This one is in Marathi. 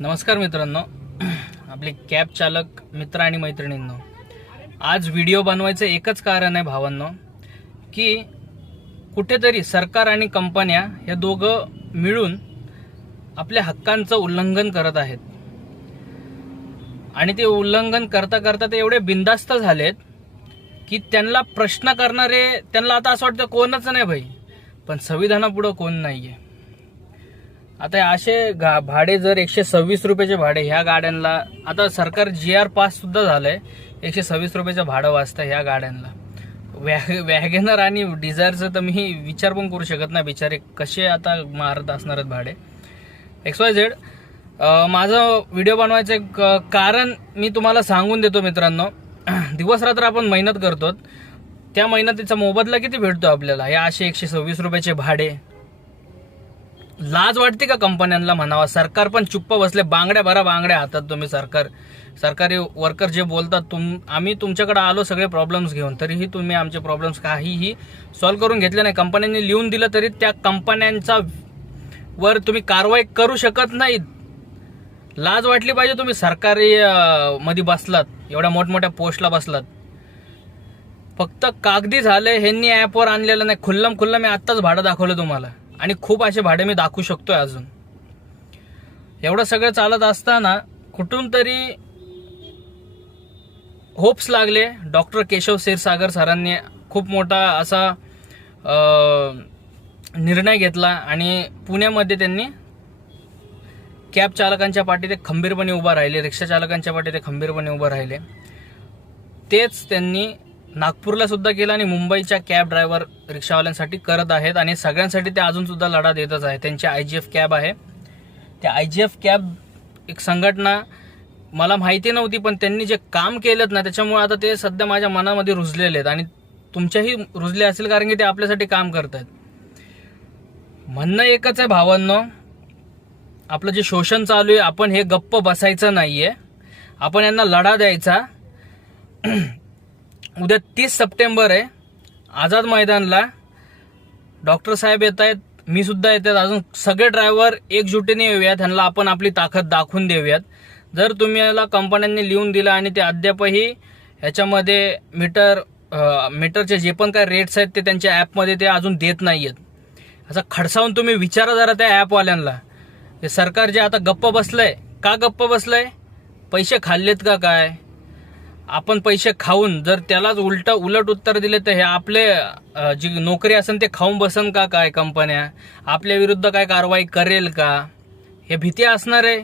नमस्कार मित्रांनो, आपले कॅब चालक मित्र आणि मैत्रिणींनो, आज व्हिडिओ बनवायचं एकच कारण आहे भावांनो, की कुठेतरी सरकार आणि कंपन्या या दोघं मिळून आपल्या हक्कांचं उल्लंघन करत आहेत. आणि ते उल्लंघन करता करता ते एवढे बिनधास्त झालेत की त्यांना प्रश्न करणारे त्यांना आता असं वाटतं कोणच नाही भाई, पण संविधानापुढं कोण नाहीये. आता असे भाडे जर 126 रुपयाचे भाडे ह्या गाड्यांना, आता सरकार GR पास सुद्धा झालंय, 126 रुपयाचं भाडं वाचतं ह्या गाड्यांना. वॅगनर आणि डिझायरचं तर मी विचार पण करू शकत नाही, बिचारे कसे आता मारत असणार आहेत भाडे. XYZ माझं व्हिडिओ बनवायचं एक कारण मी तुम्हाला सांगून देतो मित्रांनो. दिवस रात्र आपण मेहनत करतो, त्या मेहनतीचा मोबदला किती भेटतो आपल्याला? हे असे 126 रुपयाचे भाडे. लाज वाटते का कंपन्यांना म्हणावा? सरकार पण चुप्प बसले, बांगड्या भरा बांगड्या हातात तुम्ही. सरकारी वर्कर जे बोलतात, आम्ही तुमच्याकडे आलो सगळे प्रॉब्लेम्स घेऊन, तरीही तुम्ही आमचे प्रॉब्लेम्स काहीही सॉल्व्ह करून घेतले नाही. कंपन्यांनी लिहून दिलं तरी त्या कंपन्यांचा वर तुम्ही कारवाई करू शकत नाहीत. लाज वाटली पाहिजे. तुम्ही सरकारी मध्ये बसलात, एवढ्या मोठमोठ्या पोस्टला बसलात, फक्त कागदी झाले. ह्यांनी ॲपवर आणलेलं नाही. खुल्लम मी आत्ताच भाडं दाखवलं तुम्हाला, आणि खूप असे भाडे मी दाखवू शकतोय अजून. एवढं सगळं चालत असताना कुठून तरी होप्स लागले. डॉक्टर केशव क्षीरसागर सरांनी खूप मोठा असा निर्णय घेतला आणि पुण्यामध्ये त्यांनी कॅब चालकांच्या पाठी ते खंबीरपणे उभा राहिले, रिक्षा चालकांच्या पाठी ते खंबीरपणे उभं राहिले. तेच त्यांनी नागपूरला सुद्धा केलं आणि मुंबईच्या कॅब ड्रायव्हर रिक्षावाल्यांसाठी करत आहेत. आणि सगळ्यांसाठी ते अजून सुद्धा लढा देतच आहे. त्यांची IGF कॅब आहे. त्या IGF कॅब एक संघटना मला माहिती नव्हती, पण त्यांनी जे काम केलं ना, त्याच्यामुळे आता ते सध्या माझ्या मनामध्ये रुजलेले आहेत आणि तुमच्याही रुजले असेल, कारण की ते आपल्यासाठी काम करत आहेत. म्हणणं एकच आहे भावांनो, आपलं जे शोषण चालू आहे, आपण हे गप्प बसायचं नाहीये. आपण यांना लढा द्यायचा. उद्या 30 सप्टेंबर आहे. आझाद मैदानला डॉक्टर साहेब येत आहेत, मी सुद्धा येतात. अजून सगळे ड्रायव्हर एकजुटीने येऊयात, ह्यांना आपण आपली ताकद दाखवून देऊयात. जर तुम्ही याला कंपन्यांनी लिहून दिलं आणि ते अद्यापही ह्याच्यामध्ये मीटरचे जे पण काय रेट्स आहेत ते त्यांच्या ॲपमध्ये ते अजून देत नाहीयेत, असं खडसावून तुम्ही विचारा जरा त्या ॲपवाल्यांना. हे सरकार जे आता गप्प बसलंय, का गप्प बसलंय? पैसे खाल्लेत का काय? आपण पैसे खाऊन जर त्यालाच उलट उत्तर दिले तर हे आपले जी नोकरी असेल ते खाऊन बसन का काय? कंपन्या आपल्या विरुद्ध काय कारवाई करेल का? हे भीती असणार आहे.